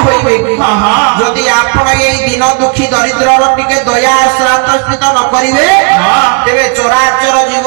जदि आपण ये दिन दुखी दरिद्र टिके दया आश्रात स्थित न करेंगे तेरे चराचर जीव